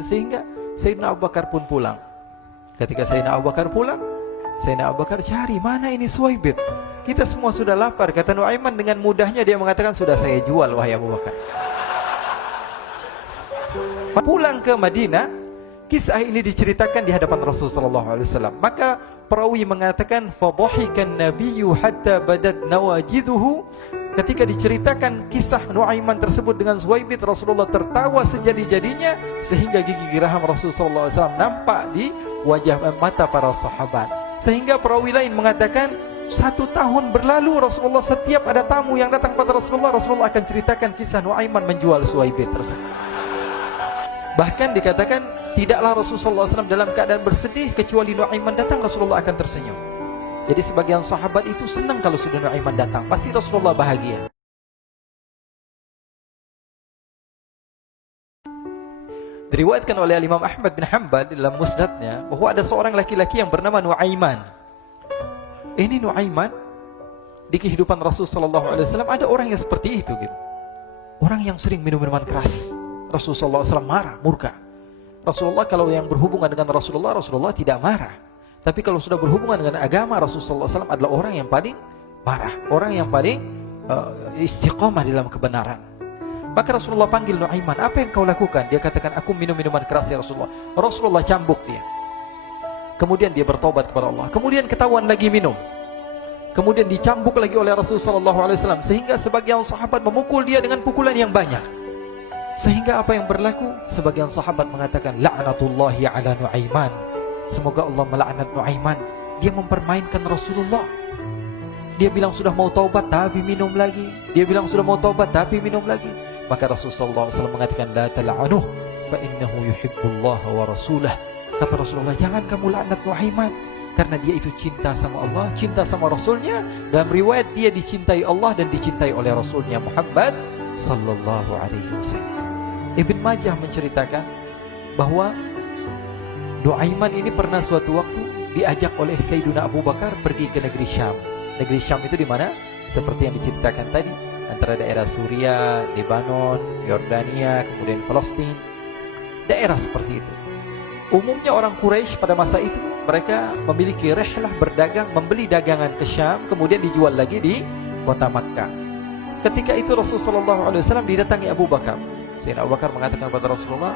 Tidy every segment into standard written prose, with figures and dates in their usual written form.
Sehingga Sayyidina Abu Bakar pun pulang. Ketika Sayyidina Abu Bakar pulang, Sayyidina Abu Bakar cari, mana ini Suwaibit? Kita semua sudah lapar. Kata Nuaiman dengan mudahnya dia mengatakan, sudah saya jual wahai Abu Bakar. Pulang ke Madinah, kisah ini diceritakan di hadapan Rasulullah SAW. Maka perawi mengatakan, fadhahikan nabiyyu hatta badat nawajiduhu. Ketika diceritakan kisah Nuaiman tersebut dengan Suwaibit, Rasulullah tertawa sejadi-jadinya sehingga gigi geraham Rasulullah SAW nampak di wajah mata para sahabat. Sehingga perawi lain mengatakan 1 tahun berlalu Rasulullah setiap ada tamu yang datang pada Rasulullah, Rasulullah akan ceritakan kisah Nuaiman menjual Suwaibit tersebut. Bahkan dikatakan tidaklah Rasulullah SAW dalam keadaan bersedih kecuali Nuaiman datang Rasulullah akan tersenyum. Jadi sebagian sahabat itu senang kalau sudah Nuaiman datang, pasti Rasulullah bahagia. Diriwayatkan oleh Imam Ahmad bin Hanbal dalam musnadnya bahwa ada seorang laki-laki yang bernama Nuaiman. Ini Nuaiman di kehidupan Rasulullah SAW ada orang yang seperti itu gitu. Orang yang sering minum minuman keras. Rasulullah SAW marah, murka. Rasulullah kalau yang berhubungan dengan Rasulullah tidak marah. Tapi kalau sudah berhubungan dengan agama, Rasulullah SAW adalah orang yang paling marah, orang yang paling istiqamah dalam kebenaran. Maka Rasulullah panggil Nuaiman, apa yang kau lakukan? Dia katakan, aku minum minuman keras ya Rasulullah. Rasulullah cambuk dia. Kemudian dia bertobat kepada Allah. Kemudian ketahuan lagi minum. Kemudian dicambuk lagi oleh Rasulullah SAW. Sehingga sebagian sahabat memukul dia dengan pukulan yang banyak. Sehingga apa yang berlaku? Sebagian sahabat mengatakan, la'natullahi ala Nuaiman. Semoga Allah melaknat Nuaiman. Dia mempermainkan Rasulullah. Dia bilang sudah mau taubat tapi minum lagi. Dia bilang sudah mau taubat tapi minum lagi. Maka Rasulullah SAW mengatakan, la tal'anuh fa innahu yuhibbullah wa rasulah. Kata Rasulullah, jangan kamu laknat Nuaiman, karena dia itu cinta sama Allah, cinta sama Rasulnya. Dalam riwayat dia dicintai Allah dan dicintai oleh Rasulnya Muhammad sallallahu alaihi wasallam. Ibn Majah menceritakan bahwa Nuaiman ini pernah suatu waktu diajak oleh Sayyidina Abu Bakar pergi ke negeri Syam. Negeri Syam itu di mana? Seperti yang diceritakan tadi, antara daerah Suriah, Lebanon, Yordania, kemudian Palestina. Daerah seperti itu. Umumnya orang Quraisy pada masa itu mereka memiliki rihlah berdagang, membeli dagangan ke Syam, kemudian dijual lagi di kota Makkah. Ketika itu Rasulullah SAW didatangi Abu Bakar. Sayyidina Abu Bakar mengatakan kepada Rasulullah,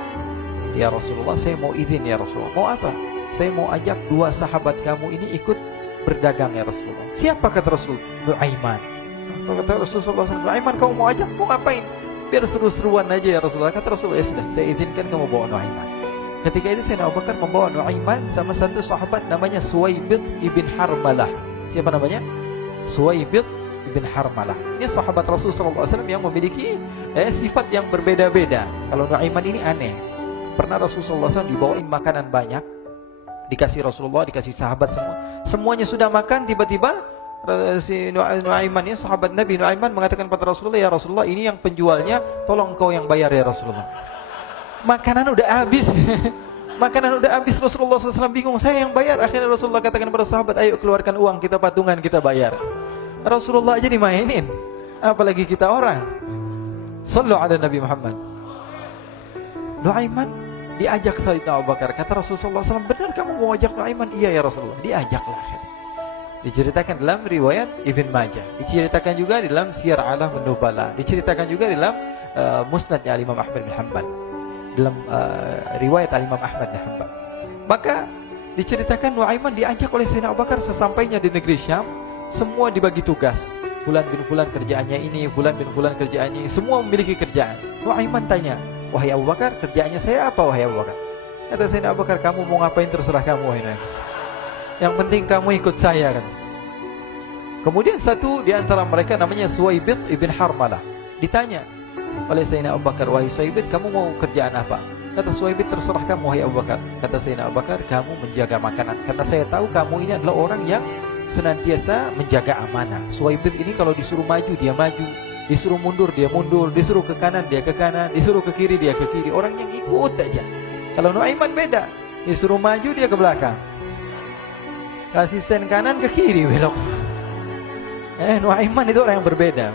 ya Rasulullah, saya mau izin ya Rasulullah. Mau apa? Saya mau ajak 2 sahabat kamu ini ikut berdagang ya Rasulullah. Siapa kata Rasul? Nuaiman. Kata Rasulullah, Nuaiman kamu mau ajak? Mau ngapain? Biar seru-seruan aja ya Rasulullah. Kata Rasulullah, ya sudah, saya izinkan kamu bawa Nuaiman. Ketika itu Sayyidina Abu Bakar membawa Nuaiman sama satu sahabat namanya Suwaibit ibn Harmalah. Siapa namanya? Suwaibit ibn Harmalah. Ini sahabat Rasulullah SAW yang memiliki sifat yang berbeda-beda. Kalau Nuaiman ini aneh. Pernah Rasulullah SAW dibawain makanan banyak, dikasih Rasulullah, dikasih sahabat semua. Semuanya sudah makan, tiba-tiba si Nuaiman ini, sahabat Nabi Nuaiman mengatakan kepada Rasulullah, ya Rasulullah, ini yang penjualnya, tolong kau yang bayar ya Rasulullah. Makanan udah habis. Makanan udah habis, Rasulullah SAW bingung, saya yang bayar. Akhirnya Rasulullah katakan kepada sahabat, ayo keluarkan uang, kita patungan, kita bayar. Rasulullah aja dimainin, apalagi kita orang. Sallu ala Nabi Muhammad. Nuaiman diajak Sayyidina Abu Bakar. Kata Rasulullah SAW, benar kamu mau ajak Nuaiman? Iya ya Rasulullah. Diajaklah akhirnya. Diceritakan dalam riwayat Ibn Majah. Diceritakan juga dalam Siyar A'lam An-Nubala. Diceritakan juga dalam musnadnya Imam Ahmad bin Hanbal. Dalam riwayat Imam Ahmad bin Hanbal. Maka diceritakan Nuaiman diajak oleh Sayyidina Abu Bakar. Sesampainya di negeri Syam, semua dibagi tugas. Fulan bin Fulan kerjaannya ini, Fulan bin Fulan kerjaannya ini. Semua memiliki kerjaan. Nuaiman tanya, wahai Abu Bakar, kerjaannya saya apa wahai Abu Bakar? Kata Sayyidina Abu Bakar, kamu mau ngapain terserah kamu wahai Nuaiman. Yang penting kamu ikut saya kan. Kemudian satu di antara mereka namanya Suwaibit ibn Harmalah. Ditanya oleh Sayyidina Abu Bakar, wahai Suwaibit, kamu mau kerjaan apa? Kata Suwaibit, terserah kamu wahai Abu Bakar. Kata Sayyidina Abu Bakar, kamu menjaga makanan, karena saya tahu kamu ini adalah orang yang senantiasa menjaga amanah. Suwaibit ini kalau disuruh maju dia maju, disuruh mundur dia mundur, disuruh ke kanan dia ke kanan, disuruh ke kiri dia ke kiri. Orang yang ikut aja. Kalau Nuaiman beda, disuruh maju dia ke belakang, kasih sen kanan ke kiri belok. Nuaiman itu orang yang berbeda.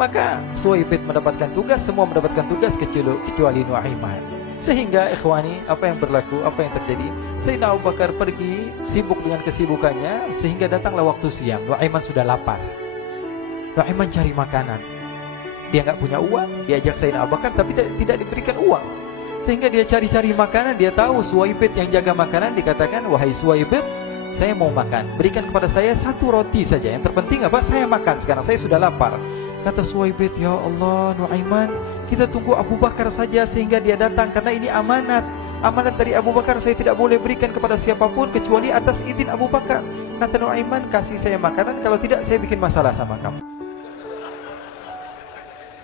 Maka Suwaibit mendapatkan tugas, semua mendapatkan tugas kecuali Nuaiman. Sehingga ikhwani, apa yang berlaku, apa yang terjadi? Sayyidina Abu Bakar pergi sibuk dengan kesibukannya, sehingga datanglah waktu siang. Nuaiman sudah lapar. Nuaiman cari makanan. Dia nggak punya uang, diajak Sayyidina Abu Bakar tapi tidak diberikan uang. Sehingga dia cari-cari makanan, dia tahu Suwaibid yang jaga makanan, dikatakan, "Wahai Suwaibid, saya mau makan, berikan kepada saya 1 roti saja. Yang terpenting apa? Saya makan sekarang, saya sudah lapar." Kata Suwaibid, "Ya Allah, Nuaiman, kita tunggu Abu Bakar saja sehingga dia datang, karena ini amanat. Amanat dari Abu Bakar, saya tidak boleh berikan kepada siapapun kecuali atas izin Abu Bakar." Kata Nuaiman, "Kasih saya makanan, kalau tidak saya bikin masalah sama kamu."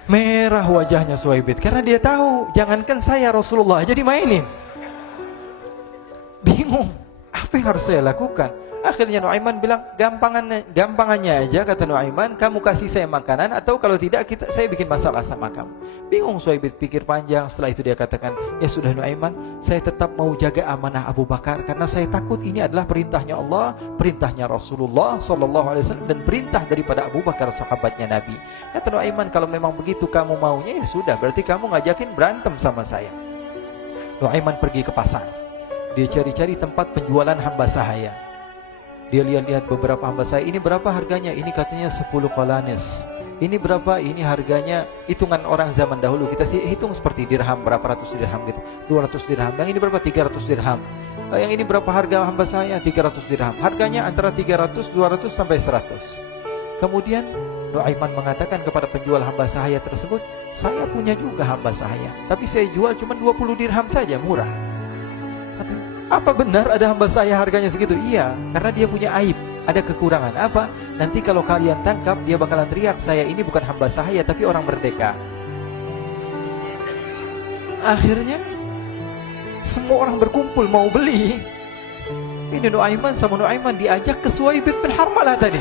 Merah wajahnya Suwaibid karena dia tahu, jangankan saya, Rasulullah jadi mainin. Bingung, apa yang harus saya lakukan? Akhirnya Nuaiman bilang, gampangannya aja, kata Nuaiman, kamu kasih saya makanan, atau kalau tidak saya bikin masalah sama kamu. Bingung Suwaibid, pikir panjang. Setelah itu dia katakan, ya sudah Nuaiman, saya tetap mau jaga amanah Abu Bakar, karena saya takut ini adalah perintahnya Allah, perintahnya Rasulullah SAW, dan perintah daripada Abu Bakar, sahabatnya Nabi. Kata Nuaiman, kalau memang begitu kamu maunya, ya sudah, berarti kamu ngajakin berantem sama saya. Nuaiman pergi ke pasar. Dia cari-cari tempat penjualan hamba sahaya. Dia lihat-lihat beberapa hamba sahaya. Ini berapa harganya? Ini katanya 10 qalanis. Ini berapa? Ini harganya, hitungan orang zaman dahulu, kita sih hitung seperti dirham, berapa ratus dirham gitu, 200 dirham. Yang ini berapa? 300 dirham. Yang ini berapa harga hamba sahaya? 300 dirham. Harganya antara 300, 200 sampai 100. Kemudian Nuaiman mengatakan kepada penjual hamba sahaya tersebut, saya punya juga hamba sahaya, tapi saya jual cuma 20 dirham saja, murah. Apa benar ada hamba saya harganya segitu? Iya, karena dia punya aib, ada kekurangan. Apa? Nanti kalau kalian tangkap, dia bakalan teriak, saya ini bukan hamba sahaya tapi orang merdeka. Akhirnya semua orang berkumpul mau beli. Ini Nuaiman sama Nuaiman diajak ke Suwaibid bin Harmalah tadi.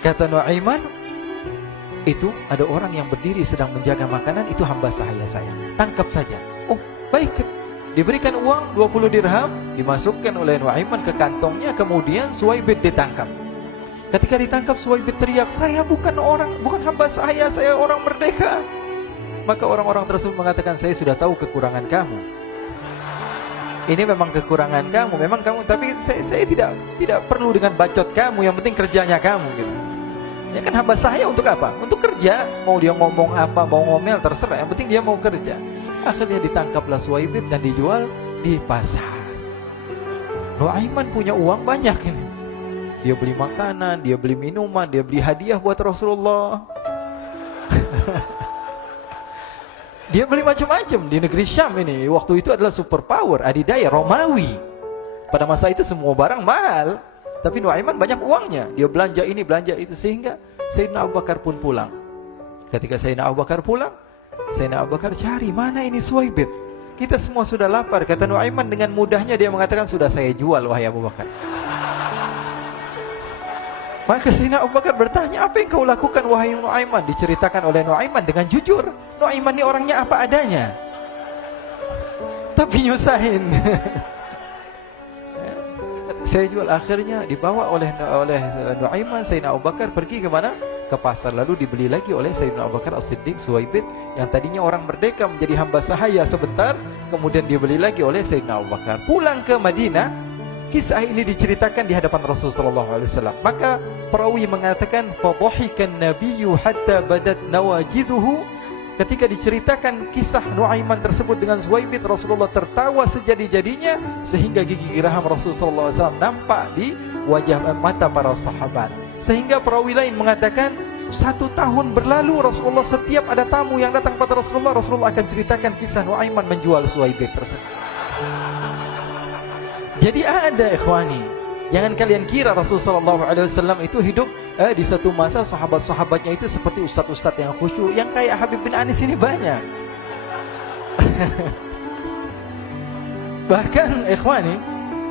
Kata Nuaiman, itu ada orang yang berdiri sedang menjaga makanan, itu hamba sahaya saya, tangkap saja. Oh baik. Diberikan uang 20 dirham, dimasukkan oleh Nuaiman ke kantongnya, kemudian Suwaibid ditangkap. Ketika ditangkap, Suwaibid teriak, saya bukan hamba saya orang merdeka. Maka orang-orang tersebut mengatakan, saya sudah tahu kekurangan kamu. Ini memang kekurangan kamu, memang kamu, tapi saya tidak perlu dengan bacot kamu, yang penting kerjanya kamu gitu. Ya kan hamba saya untuk apa? Untuk kerja. Mau dia ngomong apa, mau ngomel terserah, yang penting dia mau kerja. Akhirnya ditangkaplah Suwaibid dan dijual di pasar. Nuaiman punya uang banyak ini. Dia beli makanan, dia beli minuman, dia beli hadiah buat Rasulullah. Dia beli macam-macam di negeri Syam ini. Waktu itu adalah superpower, adidaya, Romawi. Pada masa itu semua barang mahal, tapi Nuaiman banyak uangnya. Dia belanja ini, belanja itu, sehingga Sayyidina Abu Bakar pun pulang. Ketika Sayyidina Abu Bakar pulang, Sayyidina Abu Bakar cari, mana ini Suwaibid? Kita semua sudah lapar. Kata Nuaiman dengan mudahnya dia mengatakan, sudah saya jual wahai Abu Bakar. Maka Sayyidina Abu Bakar bertanya, apa yang kau lakukan wahai Nuaiman? Diceritakan oleh Nuaiman dengan jujur. Nuaiman ini orangnya apa adanya, tapi nyusahin. Saya jual. Akhirnya dibawa oleh Nuaiman, Sayyidina Abu Bakar pergi ke mana? Ke pasar, lalu dibeli lagi oleh Sayyidina Abu Bakar As-Siddiq. Suwaibid yang tadinya orang merdeka menjadi hamba sahaya sebentar, kemudian dibeli lagi oleh Sayyidina Abu Bakar. Pulang ke Madinah, kisah ini diceritakan di hadapan Rasulullah SAW. Maka perawi mengatakan, fadhahikan nabiyyu hatta badat nawajiduhu. Ketika diceritakan kisah Nuaiman tersebut dengan Suwaibid, Rasulullah tertawa sejadi-jadinya, sehingga gigi geraham Rasulullah SAW nampak di wajah mata para sahabat. Sehingga perawi lain mengatakan, 1 tahun berlalu Rasulullah, setiap ada tamu yang datang pada Rasulullah, Rasulullah akan ceritakan kisah Nuaiman menjual Suwaibid tersebut. Jadi ada ikhwani, jangan kalian kira Rasulullah SAW itu hidup di satu masa sahabat-sahabatnya itu seperti ustadz-ustadz yang khusyuk, yang kayak Habib bin Anis ini banyak. Bahkan ikhwani,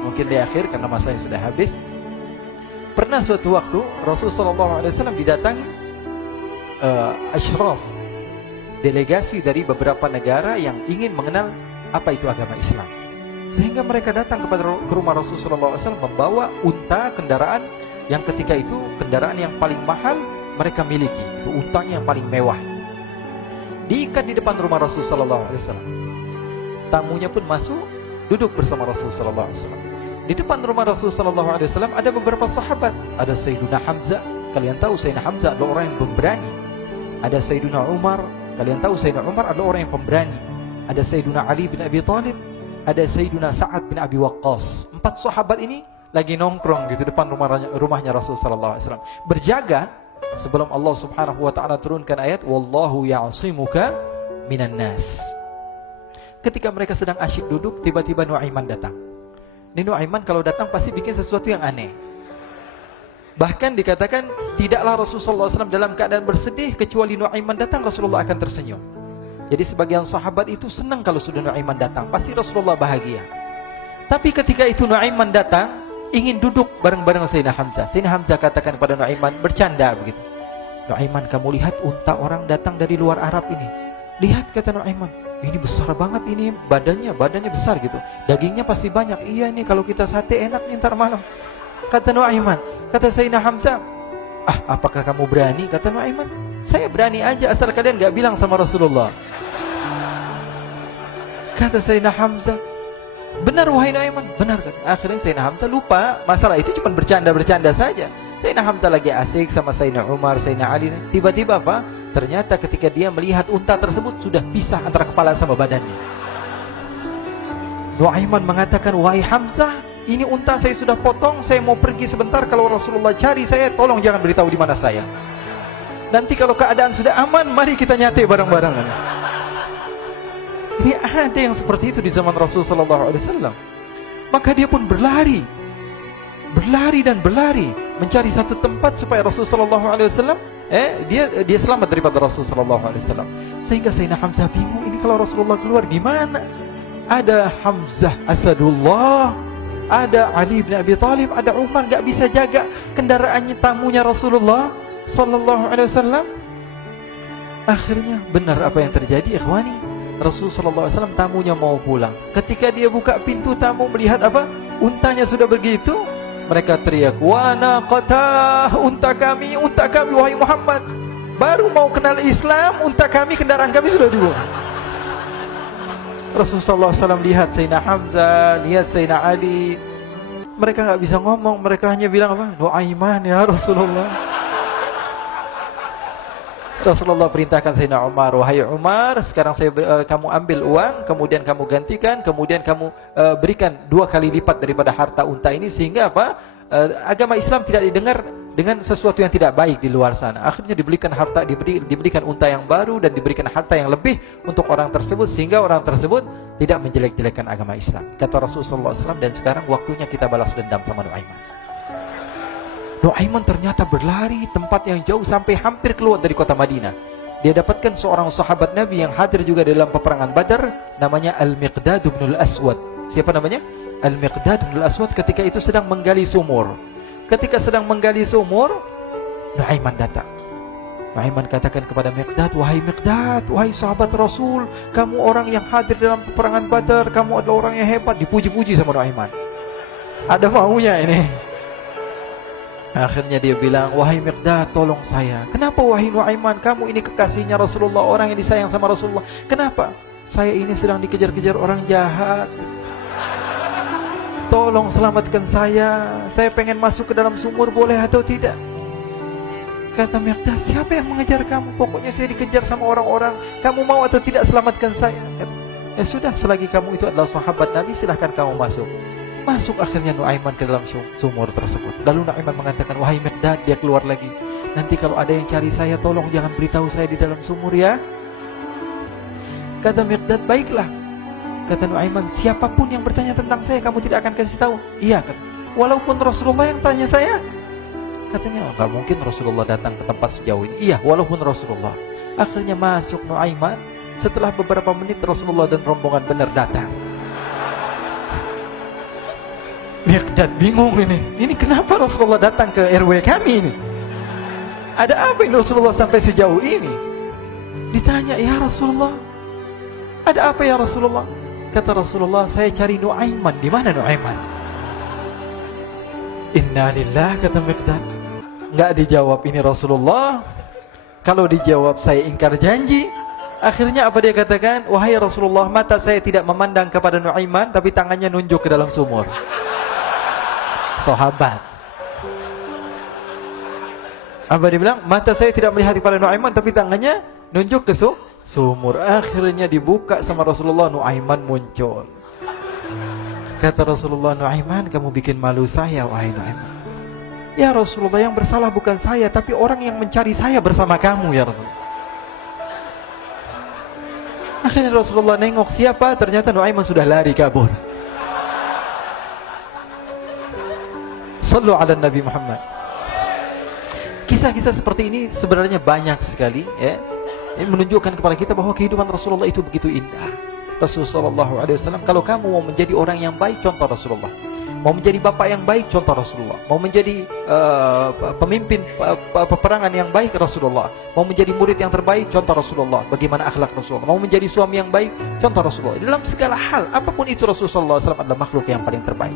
mungkin di akhir karena masanya sudah habis, pernah suatu waktu Rasulullah SAW didatangi asyraf, delegasi dari beberapa negara yang ingin mengenal apa itu agama Islam. Sehingga mereka datang ke rumah Rasulullah SAW membawa unta, kendaraan yang ketika itu kendaraan yang paling mahal mereka miliki, itu untanya yang paling mewah. diikat di depan rumah Rasul sallallahu alaihi wasallam. Tamunya pun masuk, duduk bersama Rasul sallallahu alaihi wasallam. Di depan rumah Rasul sallallahu alaihi wasallam ada beberapa sahabat. Ada Sayyiduna Hamzah. Kalian tahu Sayyidina Hamzah adalah orang yang pemberani. Ada Sayyiduna Umar. Kalian tahu Sayyidina Umar adalah orang yang pemberani. Ada Sayyiduna Ali bin Abi Thalib. Ada Sayyiduna Sa'ad bin Abi Waqqas. 4 sahabat ini lagi nongkrong gitu depan rumahnya Rasul sallallahu alaihi wasallam. Berjaga sebelum Allah Subhanahu wa taala turunkan ayat wallahu ya'simuka minan nas. Ketika mereka sedang asyik duduk, tiba-tiba Nuaiman datang. Ini Nuaiman kalau datang pasti bikin sesuatu yang aneh. Bahkan dikatakan tidaklah Rasulullah SAW dalam keadaan bersedih kecuali Nuaiman datang Rasulullah akan tersenyum. Jadi sebagian sahabat itu senang kalau sudah Nuaiman datang, pasti Rasulullah bahagia. Tapi ketika itu Nuaiman datang, ingin duduk bareng-bareng Sayyidina Hamzah. Sayyidina Hamzah katakan kepada Nuaiman, bercanda begitu. Nuaiman, kamu lihat unta orang datang dari luar Arab ini. Lihat, kata Nuaiman, ini besar banget ini, badannya besar gitu. Dagingnya pasti banyak. Iya nih kalau kita sate enak nih ntar malam. Kata Nuaiman. Kata Sayyidina Hamzah, apakah kamu berani? Kata Nuaiman, saya berani aja asal kalian gak bilang sama Rasulullah. Kata Sayyidina Hamzah, benar wahai Nuaiman, benar kan? Akhirnya Sayyidina Hamzah lupa masalah itu, cuma bercanda-bercanda saja. Sayyidina Hamzah lagi asik sama Sayyidina Umar, Sayyidina Ali. Tiba-tiba apa? Ternyata ketika dia melihat unta tersebut sudah pisah antara kepala sama badannya. Nuaiman mengatakan, wahai Hamzah, ini unta saya sudah potong, saya mau pergi sebentar. Kalau Rasulullah cari saya, tolong jangan beritahu di mana saya. Nanti kalau keadaan sudah aman, mari kita nyate bareng-bareng. Ini ada yang seperti itu di zaman Rasulullah SAW. Maka dia pun berlari dan berlari mencari satu tempat supaya Rasulullah SAW dia selamat daripada Rasulullah SAW. Sehingga Sayyidina Hamzah bingung, ini kalau Rasulullah keluar gimana? Ada Hamzah Asadullah, ada Ali bin Abi Thalib, ada Umar, gak bisa jaga kendaraannya tamunya Rasulullah sallallahu alaihi wasallam. Akhirnya benar apa yang terjadi, ikhwani. Rasul sallallahu alaihi wasallam tamunya mau pulang. Ketika dia buka pintu tamu melihat apa? Untanya sudah begitu. Mereka teriak, "Wa naqatah, unta kami wahai Muhammad. Baru mau kenal Islam, unta kami, kendaraan kami sudah dibuang." Rasulullah SAW lihat Sayyidina Hamzah, lihat Sayyidina Ali. Mereka gak bisa ngomong, mereka hanya bilang apa? Nuaiman ya Rasulullah. Rasulullah perintahkan Sayyidina Umar, wahai Umar, sekarang kamu ambil uang, kemudian kamu gantikan, kemudian kamu berikan 2 kali lipat daripada harta unta ini, sehingga apa? Agama Islam tidak didengar dengan sesuatu yang tidak baik di luar sana. Akhirnya diberikan harta, diberikan unta yang baru dan diberikan harta yang lebih untuk orang tersebut, sehingga orang tersebut tidak menjelek-jelekan agama Islam. Kata Rasulullah SAW, dan sekarang waktunya kita balas dendam sama Nuaiman. Nuaiman ternyata berlari tempat yang jauh sampai hampir keluar dari kota Madinah. Dia dapatkan seorang sahabat Nabi yang hadir juga dalam peperangan Badar, namanya Al-Miqdad bin Al-Aswad. Siapa namanya? Al-Miqdad bin Al-Aswad ketika itu sedang menggali sumur. Ketika sedang menggali sumur, Nuaiman datang. Nuaiman katakan kepada Miqdad, wahai Miqdad, wahai sahabat Rasul, kamu orang yang hadir dalam peperangan Badar, kamu adalah orang yang hebat. Dipuji-puji sama Nuaiman. Ada maunya ini. Akhirnya dia bilang, wahai Miqdad, tolong saya. Kenapa wahai Nuaiman? Kamu ini kekasihnya Rasulullah, orang yang disayang sama Rasulullah. Kenapa? Saya ini sedang dikejar-kejar orang jahat. Tolong selamatkan saya. Saya pengen masuk ke dalam sumur, boleh atau tidak? Kata Miqdad, siapa yang mengejar kamu? Pokoknya saya dikejar sama orang-orang. Kamu mau atau tidak selamatkan saya? Ya sudah, selagi kamu itu adalah sahabat Nabi, silahkan kamu masuk. Masuk akhirnya Nuaiman ke dalam sumur tersebut. Lalu Nuaiman mengatakan, wahai Miqdad, dia keluar lagi. Nanti kalau ada yang cari saya, tolong jangan beritahu saya di dalam sumur ya. Kata Miqdad, baiklah. Kata Nuaiman, siapapun yang bertanya tentang saya, kamu tidak akan kasih tahu? Iya, kata. Walaupun Rasulullah yang tanya saya? Katanya, enggak mungkin Rasulullah datang ke tempat sejauh ini. Iya, walaupun Rasulullah. Akhirnya masuk Nuaiman. Setelah beberapa menit Rasulullah dan rombongan benar datang. Miqdad bingung ini. Ini kenapa Rasulullah datang ke RW kami ini? Ada apa ini Rasulullah sampai sejauh ini? Ditanya, ya Rasulullah, ada apa ya Rasulullah? Kata Rasulullah, saya cari Nuaiman. Di mana Nuaiman? Inna lillah, kata Miqdad. Enggak dijawab ini Rasulullah. Kalau dijawab saya ingkar janji. Akhirnya apa dia katakan? Wahai Rasulullah, mata saya tidak memandang kepada Nuaiman, tapi tangannya nunjuk ke dalam sumur. Sahabat. Apa dia bilang? Mata saya tidak melihat kepada Nuaiman, tapi tangannya nunjuk ke sumur. Akhirnya dibuka sama Rasulullah, Nuaiman muncul. Kata Rasulullah, Nuaiman, kamu bikin malu saya, wahai Nuaiman. Ya Rasulullah, yang bersalah bukan saya, tapi orang yang mencari saya bersama kamu, ya Rasulullah. Akhirnya Rasulullah nengok, siapa? Ternyata Nuaiman sudah lari kabur. Sallu ala Nabi Muhammad. Kisah-kisah seperti ini sebenarnya banyak sekali, ya. Ini menunjukkan kepada kita bahwa kehidupan Rasulullah itu begitu indah. Rasulullah SAW, kalau kamu mau menjadi orang yang baik, contoh Rasulullah. Mau menjadi bapak yang baik, contoh Rasulullah. Mau menjadi pemimpin peperangan yang baik, Rasulullah. Mau menjadi murid yang terbaik, contoh Rasulullah. Bagaimana akhlak Rasulullah. Mau menjadi suami yang baik, contoh Rasulullah. Dalam segala hal, apapun itu, Rasulullah SAW adalah makhluk yang paling terbaik.